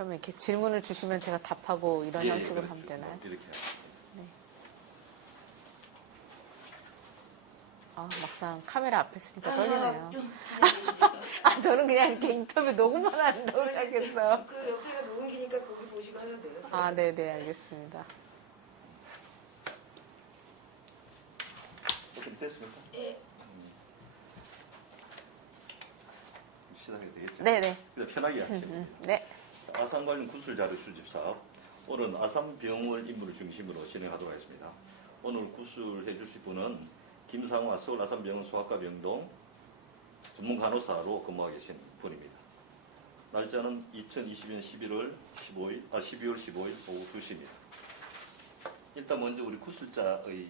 그러면 이렇게 질문을 주시면 제가 답하고 이런 형식으로 하면 되나요? 이렇게. 네. 막상 카메라 앞에 있으니까 떨리네요. 저는 그냥 이렇게 인터뷰 녹음만 한다고 생각했어요. 그 옆에가 녹음기니까 거기 보시고 하면 돼요. 네네, 알겠습니다. 됐습니까? 예. 시작이 되겠죠? 네네. 편하게 하시면 네. 아산 관련 구술 자료 수집 사업. 오늘은 아산병원 임무를 중심으로 진행하도록 하겠습니다. 오늘 구술해 주실 분은 김상화 서울 아산병원 소아과 병동 전문 간호사로 근무하고 계신 분입니다. 날짜는 2022년 12월 15일 오후 2시입니다. 일단 먼저 우리 구술자의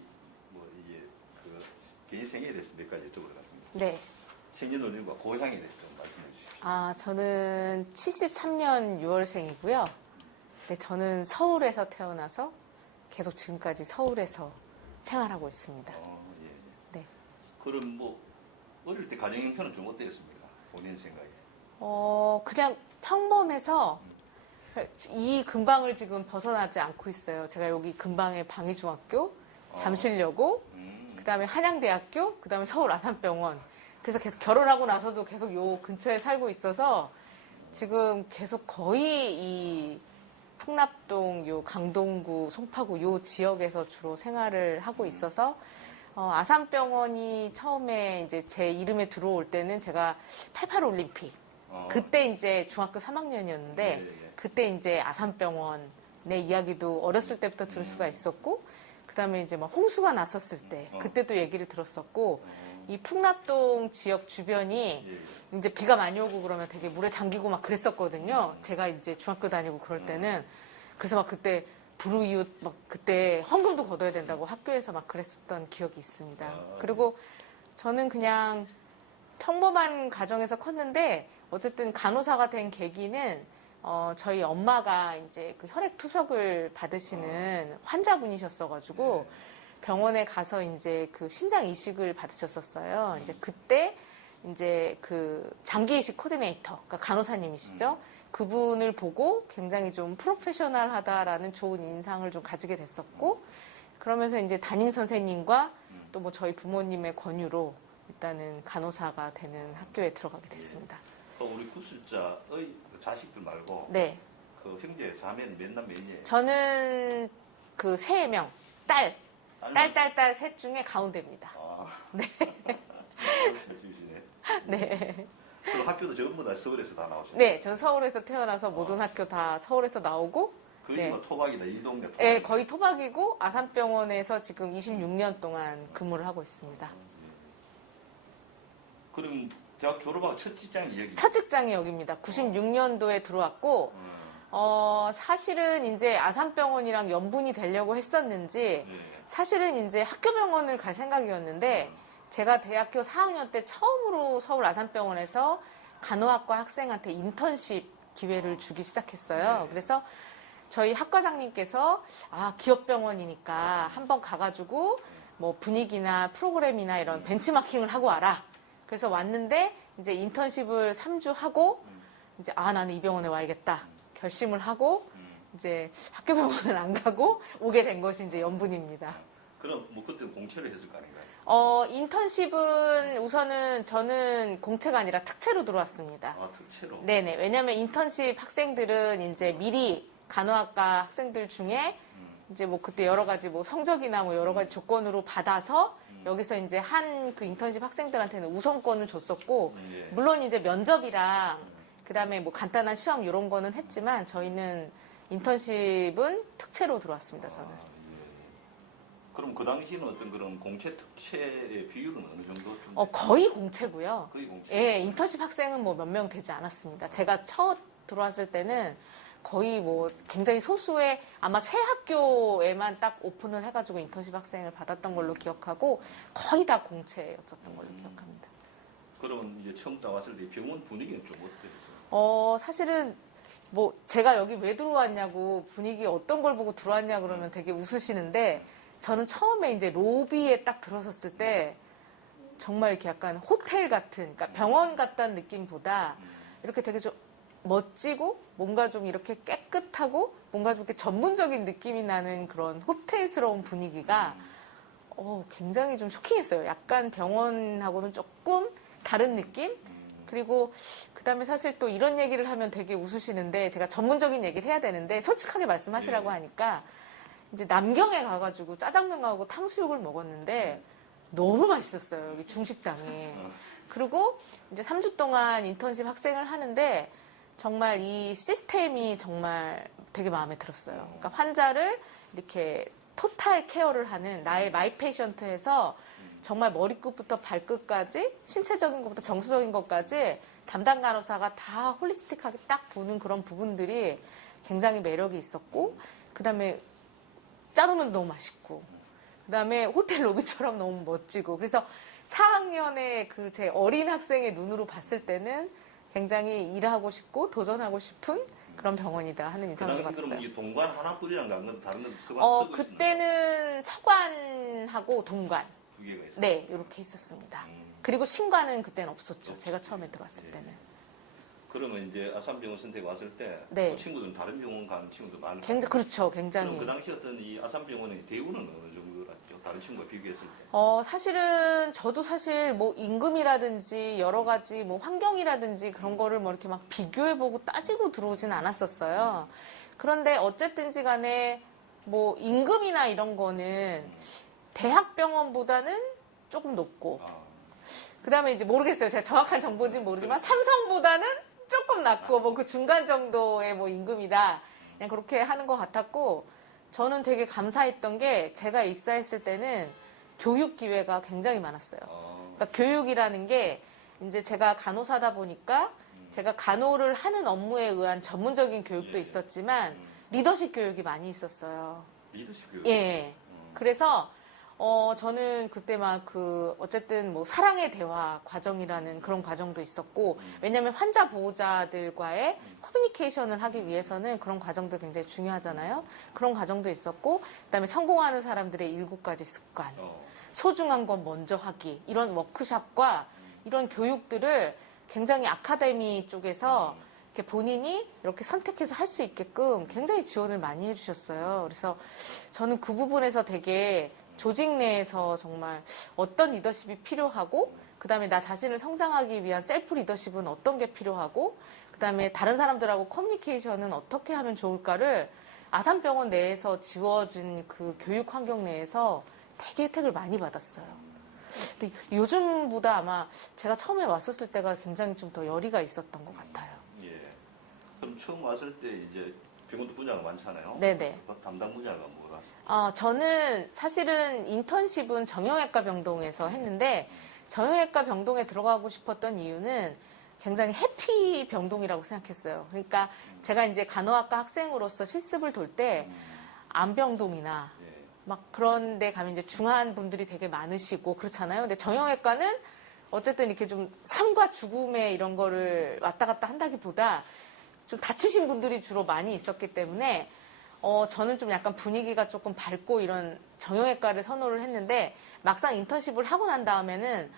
개인 생애에 대해서 몇 가지 여쭤보도록 하겠습니다. 네. 생년월일과 고향에 대해서 좀 말씀해 주십시오. 저는 73년 6월생이고요. 네, 저는 서울에서 태어나서 계속 지금까지 서울에서 생활하고 있습니다. 예. 네. 그럼 어릴 때 가정 형편은 좀 어땠습니까? 본인 생각에. 그냥 평범해서 이 근방을 지금 벗어나지 않고 있어요. 제가 여기 근방에 방위중학교, 잠실여고, 그 다음에 한양대학교, 그 다음에 서울 아산병원. 그래서 계속 결혼하고 나서도 계속 요 근처에 살고 있어서 지금 계속 거의 이 풍납동, 요 강동구, 송파구 요 지역에서 주로 생활을 하고 있어서 아산병원이 처음에 이제 제 이름에 들어올 때는 제가 88 올림픽 그때 이제 중학교 3학년이었는데 그때 이제 아산병원의 이야기도 어렸을 때부터 들을 수가 있었고 그다음에 이제 막 홍수가 났었을 때 그때도 얘기를 들었었고 이 풍납동 지역 주변이 이제 비가 많이 오고 그러면 되게 물에 잠기고 막 그랬었거든요. 제가 이제 중학교 다니고 그럴 때는 그래서 막 그때 불우이웃 막 그때 헌금도 걷어야 된다고 학교에서 막 그랬었던 기억이 있습니다. 그리고 저는 그냥 평범한 가정에서 컸는데 어쨌든 간호사가 된 계기는 저희 엄마가 이제 그 혈액 투석을 받으시는 환자분이셨어가지고 병원에 가서 이제 그 신장 이식을 받으셨었어요. 이제 그때 이제 그 장기 이식 코디네이터, 그러니까 간호사님이시죠. 그분을 보고 굉장히 좀 프로페셔널하다라는 좋은 인상을 좀 가지게 됐었고, 그러면서 이제 담임 선생님과 또 뭐 저희 부모님의 권유로 일단은 간호사가 되는 학교에 들어가게 됐습니다. 우리 구술자의 자식들 말고 네. 그 형제 자매는 몇 남 몇녀예요? 저는 그 3명, 딸 셋 중에 가운데입니다. 네. 네. 그럼 학교도 전부 다 서울에서 다 나오셨어요? 네, 전 서울에서 태어나서 모든 학교 다 서울에서 나오고. 거의 네. 뭐 토박이다, 이 동네 토박. 네, 거의 토박이고 아산병원에서 지금 26년 동안 근무를 하고 있습니다. 그럼 대학 졸업하고 첫 직장이 여기? 첫 직장이 여기입니다. 96년도에 들어왔고, 사실은 이제 아산병원이랑 연분이 되려고 했었는지, 사실은 이제 학교병원을 갈 생각이었는데, 제가 대학교 4학년 때 처음으로 서울 아산병원에서 간호학과 학생한테 인턴십 기회를 주기 시작했어요. 그래서 저희 학과장님께서 기업병원이니까 한번 가가지고 뭐 분위기나 프로그램이나 이런 벤치마킹을 하고 와라. 그래서 왔는데 이제 인턴십을 3주 하고 이제 나는 이 병원에 와야겠다 결심을 하고 이제 학교병원을 안 가고 오게 된 것이 이제 연분입니다. 그럼 뭐 그때 공채를 했을 거 아닌가요? 인턴십은 우선은 저는 공채가 아니라 특채로 들어왔습니다. 특채로? 네네. 왜냐면 인턴십 학생들은 이제 미리 간호학과 학생들 중에 이제 뭐 그때 여러 가지 뭐 성적이나 뭐 여러 가지 조건으로 받아서 여기서 이제 한 그 인턴십 학생들한테는 우선권을 줬었고, 물론 이제 면접이랑 그 다음에 뭐 간단한 시험 이런 거는 했지만 저희는 인턴십은 특채로 들어왔습니다, 저는. 그럼 그 당시는 어떤 그런 공채 특채의 비율은 어느 정도? 거의 공채고요. 거의 공채. 예, 인턴십 학생은 뭐 몇 명 되지 않았습니다. 제가 처음 들어왔을 때는 거의 뭐 굉장히 소수의 아마 새 학교에만 딱 오픈을 해가지고 인턴십 학생을 받았던 걸로 기억하고 거의 다 공채였었던 걸로 기억합니다. 그러면 이제 처음 나왔을 때 병원 분위기는 좀 어땠어요? 사실은 뭐 제가 여기 왜 들어왔냐고 분위기 어떤 걸 보고 들어왔냐 그러면 되게 웃으시는데 저는 처음에 이제 로비에 딱 들어섰을 때 정말 이렇게 약간 호텔 같은, 그러니까 병원 같다는 느낌보다 이렇게 되게 좀 멋지고 뭔가 좀 이렇게 깨끗하고 뭔가 좀 이렇게 전문적인 느낌이 나는 그런 호텔스러운 분위기가 굉장히 좀 쇼킹했어요. 약간 병원하고는 조금 다른 느낌? 그리고 그다음에 사실 또 이런 얘기를 하면 되게 웃으시는데 제가 전문적인 얘기를 해야 되는데 솔직하게 말씀하시라고 네. 하니까 이제 남경에 가가지고 짜장면하고 탕수육을 먹었는데 너무 맛있었어요. 여기 중식당에. 그리고 이제 3주 동안 인턴십 학생을 하는데 정말 이 시스템이 정말 되게 마음에 들었어요. 그러니까 환자를 이렇게 토탈 케어를 하는 나의 마이 페이션트에서 정말 머리끝부터 발끝까지 신체적인 것부터 정서적인 것까지 담당 간호사가 다 홀리스틱하게 딱 보는 그런 부분들이 굉장히 매력이 있었고 그다음에 짜장면도 너무 맛있고 그다음에 호텔 로비처럼 너무 멋지고 그래서 4학년의 그 제 어린 학생의 눈으로 봤을 때는 굉장히 일하고 싶고 도전하고 싶은 그런 병원이다 하는 그 인상을 당시 받았어요. 그럼 이 동관 하나뿐이랑 다른 건 쓰고 그때는 서관하고 동관 두 개가 있어요. 네 이렇게 있었습니다. 그리고 신관은 그때는 없었죠. 제가 처음에 들어왔을 네. 때는. 그러면 이제 아산병원 선택 왔을 때 네. 그 친구들은 다른 병원 가는 친구들 많아요. 굉장히 그렇죠. 그럼 굉장히. 그 당시 어떤 이 아산병원의 대우는 어느 정도였죠? 다른 친구와 비교했을 때. 사실은 저도 사실 뭐 임금이라든지 여러 가지 뭐 환경이라든지 그런 거를 뭐 이렇게 막 비교해보고 따지고 들어오진 않았었어요. 그런데 어쨌든지 간에 뭐 임금이나 이런 거는 대학병원보다는 조금 높고 그다음에 이제 모르겠어요. 제가 정확한 정보인지는 모르지만 삼성보다는 조금 낮고 뭐 그 중간 정도의 뭐 임금이다. 그냥 그렇게 하는 것 같았고 저는 되게 감사했던 게 제가 입사했을 때는 교육 기회가 굉장히 많았어요. 그러니까 교육이라는 게 이제 제가 간호사다 보니까 제가 간호를 하는 업무에 의한 전문적인 교육도 예. 있었지만 리더십 교육이 많이 있었어요. 리더십 교육. 예. 그래서 저는 그때 막 어쨌든 뭐 사랑의 대화 과정이라는 그런 과정도 있었고, 왜냐면 환자 보호자들과의 커뮤니케이션을 하기 위해서는 그런 과정도 굉장히 중요하잖아요. 그런 과정도 있었고, 그 다음에 성공하는 사람들의 7가지 습관, 소중한 건 먼저 하기, 이런 워크샵과 이런 교육들을 굉장히 아카데미 쪽에서 이렇게 본인이 이렇게 선택해서 할 수 있게끔 굉장히 지원을 많이 해주셨어요. 그래서 저는 그 부분에서 되게 조직 내에서 정말 어떤 리더십이 필요하고 그다음에 나 자신을 성장하기 위한 셀프 리더십은 어떤 게 필요하고 그다음에 다른 사람들하고 커뮤니케이션은 어떻게 하면 좋을까를 아산병원 내에서 지워진 그 교육 환경 내에서 되게 혜택을 많이 받았어요. 근데 요즘보다 아마 제가 처음에 왔었을 때가 굉장히 좀 더 열의가 있었던 것 같아요. 예. 그럼 처음 왔을 때 이제 병원도 분야가 많잖아요. 네네. 담당 분야가 뭐라? 저는 사실은 인턴십은 정형외과 병동에서 했는데 정형외과 병동에 들어가고 싶었던 이유는 굉장히 해피 병동이라고 생각했어요. 그러니까 제가 이제 간호학과 학생으로서 실습을 돌 때 암병동이나 막 그런 데 가면 이제 중한 분들이 되게 많으시고 그렇잖아요. 근데 정형외과는 어쨌든 이렇게 좀 삶과 죽음의 이런 거를 왔다 갔다 한다기보다 좀 다치신 분들이 주로 많이 있었기 때문에 저는 좀 약간 분위기가 조금 밝고 이런 정형외과를 선호를 했는데 막상 인턴십을 하고 난 다음에는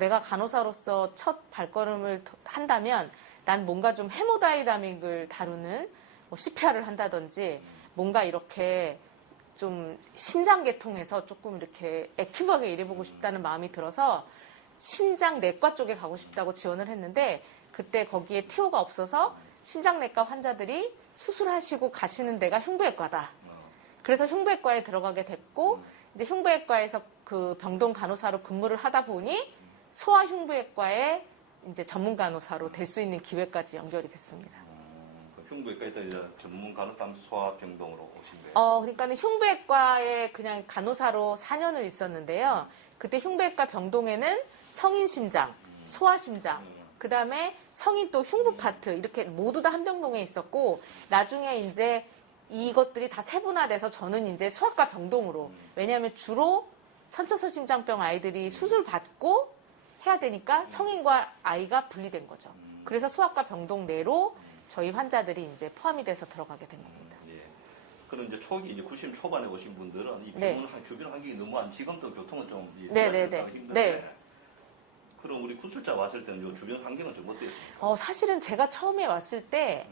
내가 간호사로서 첫 발걸음을 한다면 난 뭔가 좀 헤모다이나믹을 다루는 뭐 CPR을 한다든지 뭔가 이렇게 좀 심장계통에서 조금 이렇게 액티브하게 일해보고 싶다는 마음이 들어서 심장내과 쪽에 가고 싶다고 지원을 했는데 그때 거기에 TO가 없어서 심장내과 환자들이 수술하시고 가시는 데가 흉부외과다. 그래서 흉부외과에 들어가게 됐고 이제 흉부외과에서 그 병동 간호사로 근무를 하다 보니 소아흉부외과의 이제 전문 간호사로 될 수 있는 기회까지 연결이 됐습니다. 흉부외과에다 이제 전문 간호담 소아병동으로 오신 거예요? 그러니까는 흉부외과에 그냥 간호사로 4년을 있었는데요. 그때 흉부외과 병동에는 성인 심장, 소아 심장, 그 다음에 성인 또 흉부 파트 이렇게 모두 다 한 병동에 있었고 나중에 이제 이것들이 다 세분화돼서 저는 이제 소아과 병동으로 왜냐하면 주로 선천성 심장병 아이들이 수술 받고 해야 되니까 성인과 아이가 분리된 거죠. 그래서 소아과 병동 내로 저희 환자들이 이제 포함이 돼서 들어가게 된 겁니다. 예. 그럼 이제 초기 이제 90 초반에 오신 분들은 이 네. 병원 주변 환경이 너무 지금도 교통은 좀 네네네. 힘든데 네. 그럼 우리 구술자 왔을 때는 요 주변 환경은 좀 어땠습니까? 사실은 제가 처음에 왔을 때,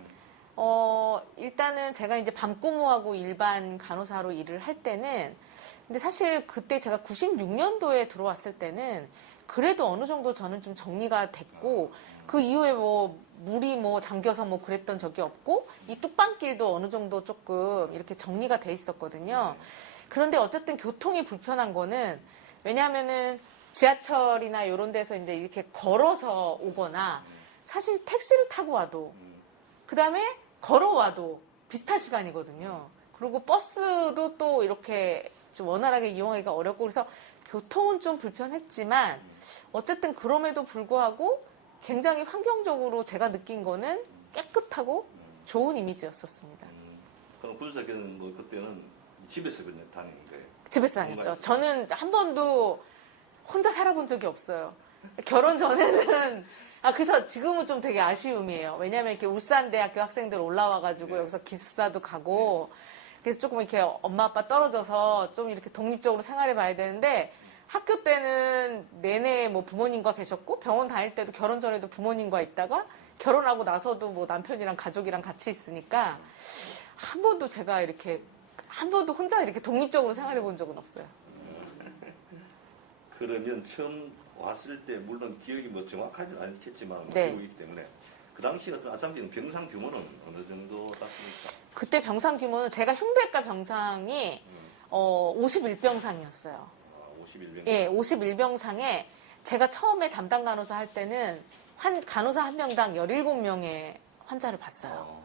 일단은 제가 이제 밤고무하고 일반 간호사로 일을 할 때는, 근데 사실 그때 제가 96년도에 들어왔을 때는 그래도 어느 정도 저는 좀 정리가 됐고, 그 이후에 뭐 물이 뭐 잠겨서 뭐 그랬던 적이 없고, 이 뚝방길도 어느 정도 조금 이렇게 정리가 돼 있었거든요. 그런데 어쨌든 교통이 불편한 거는, 왜냐하면은 지하철이나 이런 데서 이제 이렇게 걸어서 오거나, 사실 택시를 타고 와도, 그 다음에 걸어와도 비슷한 시간이거든요. 그리고 버스도 또 이렇게 좀 원활하게 이용하기가 어렵고, 그래서 교통은 좀 불편했지만, 어쨌든 그럼에도 불구하고 굉장히 환경적으로 제가 느낀 거는 깨끗하고 좋은 이미지였었습니다. 그럼 구술자께서는 뭐 그때는 집에서 그냥 다니는 거예요? 집에서 다녔죠. 저는 한 번도 혼자 살아본 적이 없어요. 결혼 전에는, 그래서 지금은 좀 되게 아쉬움이에요. 왜냐면 이렇게 울산대학교 학생들 올라와가지고 네. 여기서 기숙사도 가고, 그래서 조금 이렇게 엄마 아빠 떨어져서 좀 이렇게 독립적으로 생활해 봐야 되는데, 학교 때는 내내 뭐 부모님과 계셨고, 병원 다닐 때도 결혼 전에도 부모님과 있다가, 결혼하고 나서도 뭐 남편이랑 가족이랑 같이 있으니까, 한 번도 제가 이렇게, 한 번도 혼자 이렇게 독립적으로 생활해 본 적은 없어요. 그러면 처음 왔을 때 물론 기억이 뭐 정확하지는 않겠지만 뭐 네. 기억이기 때문에 그 당시 어떤 아산병 병상 규모는 어느 정도 됐습니까? 그때 병상 규모는 제가 흉부외과 병상이 51병상이었어요. 51병. 예, 51병상에 제가 처음에 담당 간호사 할 때는 간호사 한 명당 17명의 환자를 봤어요.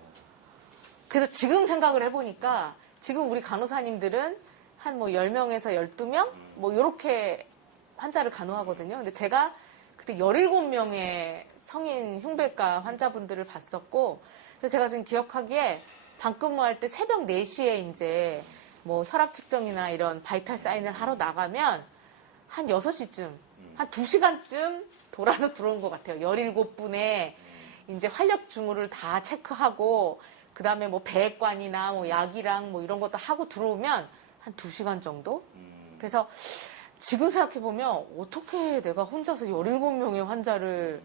그래서 지금 생각을 해보니까 지금 우리 간호사님들은 한 뭐 10명에서 12명? 뭐 요렇게 환자를 간호하거든요. 근데 제가 그때 17명의 성인 흉부외과 환자분들을 봤었고, 그래서 제가 지금 기억하기에 방근무할 때 새벽 4시에 이제 뭐 혈압 측정이나 이런 바이탈 사인을 하러 나가면 한 6시쯤, 한 2시간쯤 돌아서 들어온 것 같아요. 17분의 이제 활력 증후를 다 체크하고, 그 다음에 뭐 배관이나 뭐 약이랑 뭐 이런 것도 하고 들어오면 한 2시간 정도? 그래서 지금 생각해보면 어떻게 내가 혼자서 17명의 환자를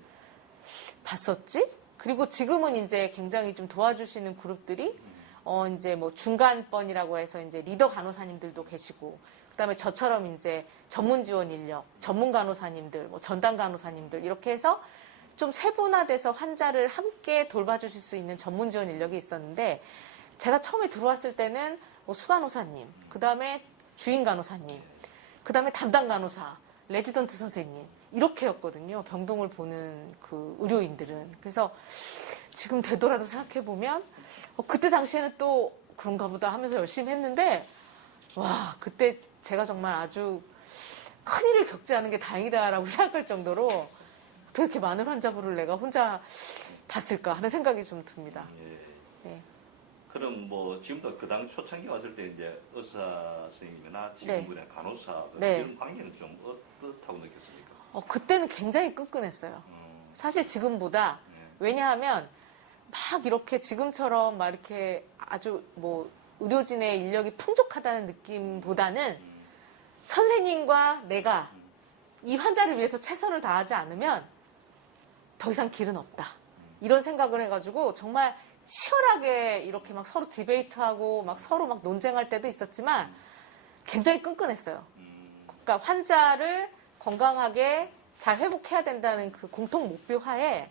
봤었지? 그리고 지금은 이제 굉장히 좀 도와주시는 그룹들이 이제 뭐 중간번이라고 해서 이제 리더 간호사님들도 계시고, 그다음에 저처럼 이제 전문 지원 인력, 전문 간호사님들, 뭐 전담 간호사님들 이렇게 해서 좀 세분화돼서 환자를 함께 돌봐주실 수 있는 전문 지원 인력이 있었는데, 제가 처음에 들어왔을 때는 뭐 수간호사님, 그다음에 주인 간호사님, 그다음에 담당 간호사, 레지던트 선생님 이렇게였거든요. 병동을 보는 그 의료인들은. 그래서 지금 되돌아서 생각해 보면 그때 당시에는 또 그런가 보다 하면서 열심히 했는데, 와, 그때 제가 정말 아주 큰일을 겪지 않은 게 다행이다라고 생각할 정도로 어떻게 이렇게 많은 환자분을 내가 혼자 봤을까 하는 생각이 좀 듭니다. 예. 네. 그럼 뭐 지금도 그 당 초창기 왔을 때 이제 의사 선생님이나 네. 지금분의 간호사 네. 이런 관계는 좀 어떻다고 느꼈습니까? 그때는 굉장히 끈끈했어요. 사실 지금보다. 왜냐하면 막 이렇게 지금처럼 막 이렇게 아주 뭐 의료진의 인력이 풍족하다는 느낌보다는 선생님과 내가 이 환자를 위해서 최선을 다하지 않으면 더 이상 길은 없다. 이런 생각을 해가지고 정말 치열하게 이렇게 막 서로 디베이트하고 막 서로 막 논쟁할 때도 있었지만 굉장히 끈끈했어요. 그러니까 환자를 건강하게 잘 회복해야 된다는 그 공통 목표 하에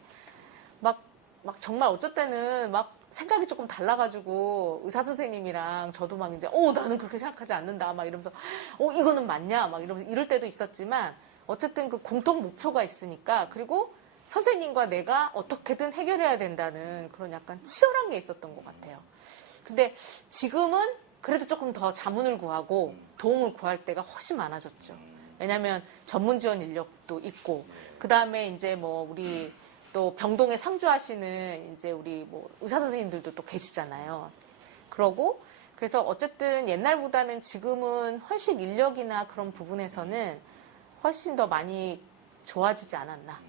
막 정말 어쩔 때는 막 생각이 조금 달라가지고 의사 선생님이랑 저도 막 이제 나는 그렇게 생각하지 않는다 막 이러면서 이거는 맞냐 막 이러면서 이럴 때도 있었지만 어쨌든 그 공통 목표가 있으니까, 그리고 선생님과 내가 어떻게든 해결해야 된다는 그런 약간 치열한 게 있었던 것 같아요. 근데 지금은 그래도 조금 더 자문을 구하고 도움을 구할 때가 훨씬 많아졌죠. 왜냐하면 전문 지원 인력도 있고, 그 다음에 이제 뭐 우리 또 병동에 상주하시는 이제 우리 뭐 의사 선생님들도 또 계시잖아요. 그러고 그래서 어쨌든 옛날보다는 지금은 훨씬 인력이나 그런 부분에서는 훨씬 더 많이 좋아지지 않았나.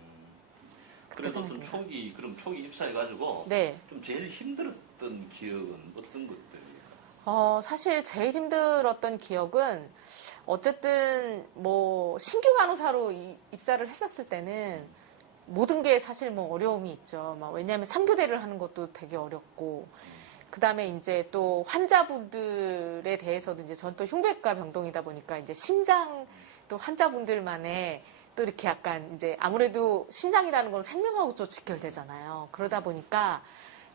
그렇게 그래도 좀 생각합니다. 초기 입사해가지고 네. 좀 제일 힘들었던 기억은 어떤 것들이에요? 사실 제일 힘들었던 기억은 어쨌든 뭐 신규 간호사로 입사를 했었을 때는 모든 게 사실 뭐 어려움이 있죠. 왜냐하면 3교대를 하는 것도 되게 어렵고, 그 다음에 이제 또 환자분들에 대해서도 이제 전 또 흉부외과 병동이다 보니까 이제 심장 또 환자분들만의 또 이렇게 약간 이제 아무래도 심장이라는 건 생명하고 또 직결되잖아요. 그러다 보니까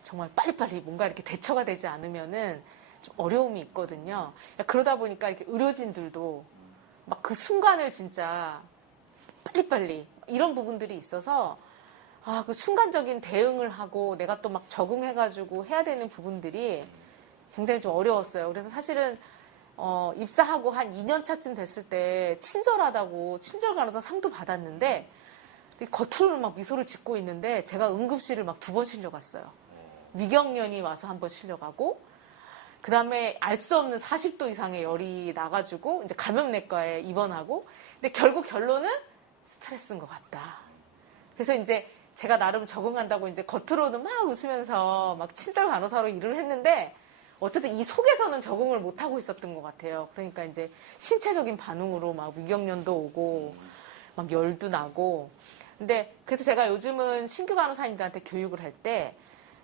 정말 빨리빨리 뭔가 이렇게 대처가 되지 않으면은 좀 어려움이 있거든요. 그러다 보니까 이렇게 의료진들도 막 그 순간을 진짜 빨리빨리 이런 부분들이 있어서 그 순간적인 대응을 하고 내가 또 막 적응해가지고 해야 되는 부분들이 굉장히 좀 어려웠어요. 그래서 사실은 입사하고 한 2년 차쯤 됐을 때 친절하다고 친절 간호사 상도 받았는데 겉으로는 막 미소를 짓고 있는데 제가 응급실을 막 2번 실려갔어요. 위경련이 와서 한 번 실려가고, 그 다음에 알 수 없는 40도 이상의 열이 나가지고 이제 감염내과에 입원하고, 근데 결국 결론은 스트레스인 것 같다. 그래서 이제 제가 나름 적응한다고 이제 겉으로는 막 웃으면서 막 친절 간호사로 일을 했는데 어쨌든 이 속에서는 적응을 못 하고 있었던 것 같아요. 그러니까 이제 신체적인 반응으로 막 위경련도 오고 막 열도 나고. 근데 그래서 제가 요즘은 신규 간호사님들한테 교육을 할 때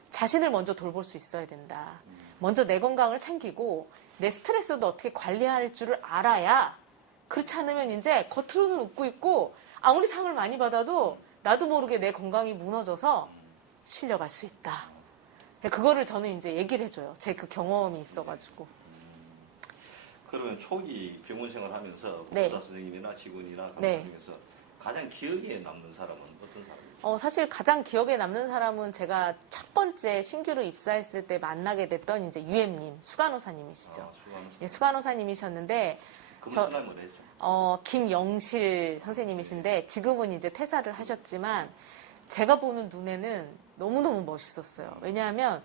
자신을 먼저 돌볼 수 있어야 된다. 먼저 내 건강을 챙기고 내 스트레스도 어떻게 관리할 줄을 알아야, 그렇지 않으면 이제 겉으로는 웃고 있고 아무리 상을 많이 받아도 나도 모르게 내 건강이 무너져서 실려갈 수 있다. 그거를 저는 이제 얘기를 해줘요. 제 그 경험이 있어가지고. 그러면 초기 병원 생활하면서 네. 의사 선생님이나 직원이나 간호사 중에서 가장 기억에 남는 사람은 어떤 사람이죠? 사실 가장 기억에 남는 사람은 제가 첫 번째 신규로 입사했을 때 만나게 됐던 이제 유엠님, 수간호사님이시죠. 예, 수간호사님이셨는데 근무순환 뭐라 했죠? 김영실 선생님이신데 지금은 이제 퇴사를 하셨지만 제가 보는 눈에는 너무너무 멋있었어요. 왜냐하면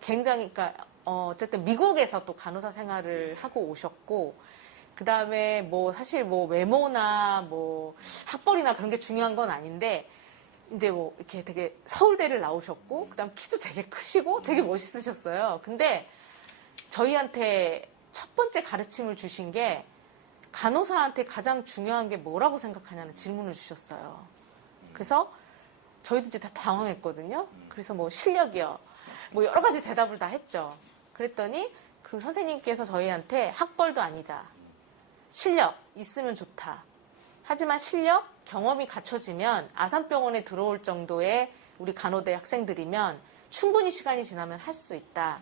굉장히, 그러니까 어쨌든 미국에서 또 간호사 생활을 하고 오셨고, 그 다음에 뭐 사실 뭐 외모나 뭐 학벌이나 그런 게 중요한 건 아닌데 이제 뭐 이렇게 되게 서울대를 나오셨고, 그 다음 키도 되게 크시고 되게 멋있으셨어요. 근데 저희한테 첫 번째 가르침을 주신 게 간호사한테 가장 중요한 게 뭐라고 생각하냐는 질문을 주셨어요. 그래서 저희도 이제 다 당황했거든요. 그래서 뭐 실력이요. 뭐 여러 가지 대답을 다 했죠. 그랬더니 그 선생님께서 저희한테 학벌도 아니다. 실력 있으면 좋다. 하지만 실력, 경험이 갖춰지면 아산병원에 들어올 정도의 우리 간호대 학생들이면 충분히 시간이 지나면 할 수 있다.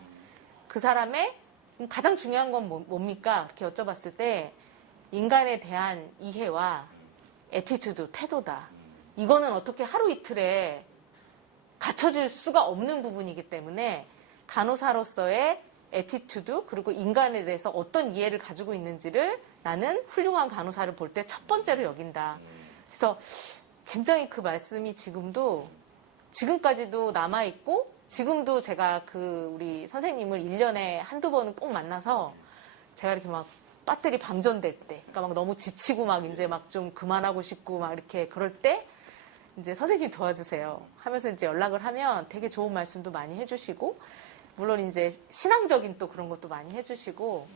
그 사람의 가장 중요한 건 뭡니까? 이렇게 여쭤봤을 때 인간에 대한 이해와 애티튜드, 태도다. 이거는 어떻게 하루 이틀에 갖춰질 수가 없는 부분이기 때문에 간호사로서의 애티튜드, 그리고 인간에 대해서 어떤 이해를 가지고 있는지를 나는 훌륭한 간호사를 볼 때 첫 번째로 여긴다. 그래서 굉장히 그 말씀이 지금까지도 남아있고, 지금도 제가 그 우리 선생님을 1년에 한두 번은 꼭 만나서 제가 이렇게 막 배터리 방전될 때, 그러니까 막 너무 지치고 막 이제 막 좀 그만하고 싶고 막 이렇게 그럴 때 이제 선생님 도와주세요 하면서 이제 연락을 하면 되게 좋은 말씀도 많이 해주시고, 물론 이제 신앙적인 또 그런 것도 많이 해주시고,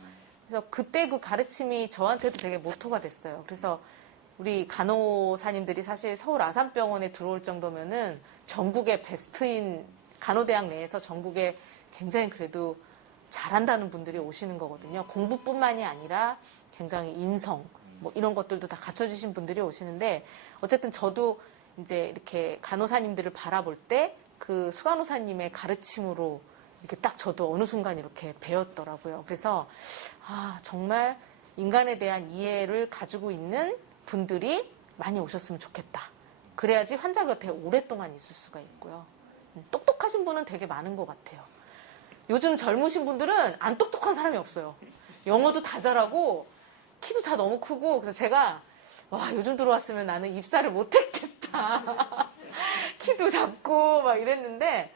그래서 그때 그 가르침이 저한테도 되게 모토가 됐어요. 그래서 우리 간호사님들이 사실 서울 아산병원에 들어올 정도면은 전국의 베스트인 간호대학 내에서 전국에 굉장히 그래도 잘한다는 분들이 오시는 거거든요. 공부뿐만이 아니라 굉장히 인성, 뭐 이런 것들도 다 갖춰주신 분들이 오시는데, 어쨌든 저도 이제 이렇게 간호사님들을 바라볼 때 그 수간호사님의 가르침으로 이렇게 딱 저도 어느 순간 이렇게 배웠더라고요. 그래서 정말 인간에 대한 이해를 가지고 있는 분들이 많이 오셨으면 좋겠다. 그래야지 환자 곁에 오랫동안 있을 수가 있고요. 똑똑하신 분은 되게 많은 것 같아요. 요즘 젊으신 분들은 안 똑똑한 사람이 없어요. 영어도 다 잘하고 키도 다 너무 크고, 그래서 제가 요즘 들어왔으면 나는 입사를 못했겠다. 키도 작고 막 이랬는데,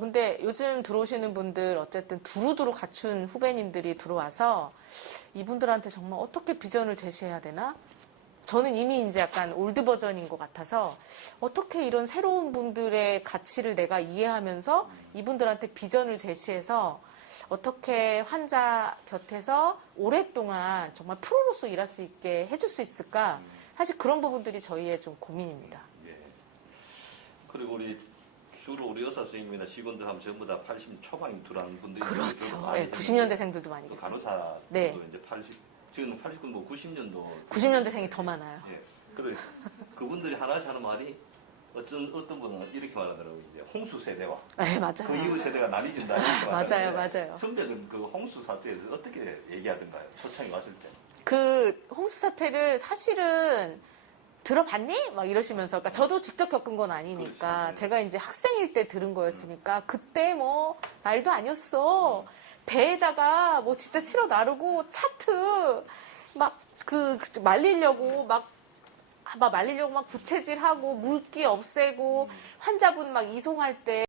근데 요즘 들어오시는 분들 어쨌든 두루두루 갖춘 후배님들이 들어와서 이분들한테 정말 어떻게 비전을 제시해야 되나? 저는 이미 이제 약간 올드 버전인 것 같아서 어떻게 이런 새로운 분들의 가치를 내가 이해하면서 이분들한테 비전을 제시해서 어떻게 환자 곁에서 오랫동안 정말 프로로서 일할 수 있게 해줄 수 있을까? 사실 그런 부분들이 저희의 좀 고민입니다. 예. 그리고 주로 우리 의사 선생님이나 직원들 하면 전부 다 80 초반 들어간 분들이 그렇죠. 네, 90년대생들도 많이 또 계세요. 간호사도 네. 이제 80, 지금 89, 90년도 90년대생이 더 많아요. 예. 그래 그분들이 하나씩 하는 말이 어떤 분은 이렇게 말하더라고요. 이제 홍수 세대와 네, 맞아요. 그 이후 세대가 나뉘진다. 이렇게 맞아요, 말하는데 맞아요. 선배는 그 홍수 사태에서 어떻게 얘기하던가요? 초창에 왔을 때. 그 홍수 사태를 사실은 들어봤니? 막 이러시면서, 그러니까 저도 직접 겪은 건 아니니까 그렇죠. 네. 제가 이제 학생일 때 들은 거였으니까 그때 뭐 말도 아니었어. 배에다가 뭐 진짜 실어 나르고 차트 막 말리려고 막 말리려고 막 부채질하고 물기 없애고 환자분 막 이송할 때